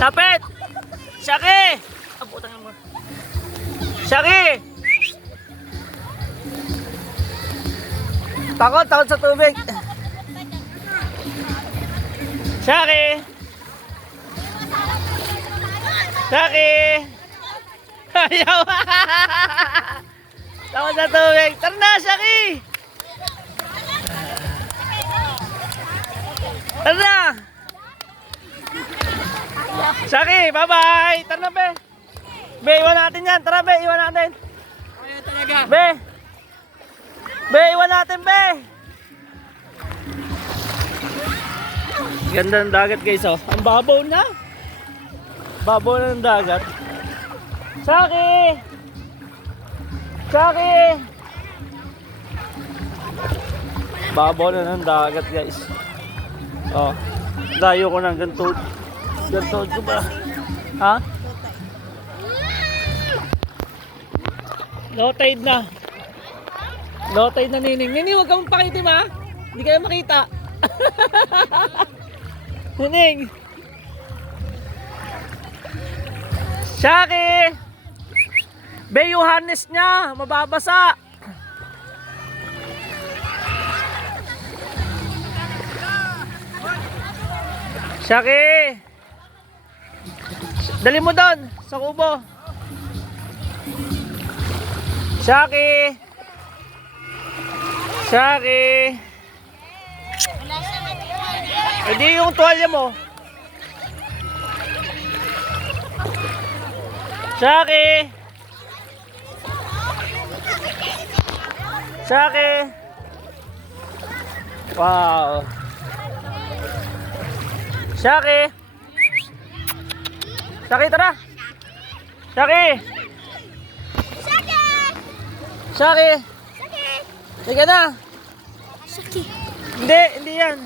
Lapit! Shaki! Abutang mo. Shaki! Takot sa tubig. Shaki! Shaki! Ayaw! Takot sa tubig. Tara na, Shaki! Tara na! Shaki, bye-bye! Tara na, be! Be, iwan natin yan. Tara, be, iwan natin. Ayaw talaga. Be! Be, iwan natin, be! Ganda ng dagat, guys, oh. Ang babaw na. Babaw na ng dagat. Shaki! Shaki! Babaw na ng dagat, guys. Oh. Layo ko ng ganito. Ganito ko ba? Ha? Low tide na. Low tide na, Nining. Nining, huwag kang pakitim, ha? Hindi kayo makita. Nining. Shaki! Be, yung harness niya, mababasa. Shaki! Dali mo doon sa kubo. Shaki! Shaki! Hindi yung tuwalya mo. Shaki! Shaki! Wow! Shaki! Shaki, tara! Shaki! Shaki! Sige na! Shaki. Hindi yan.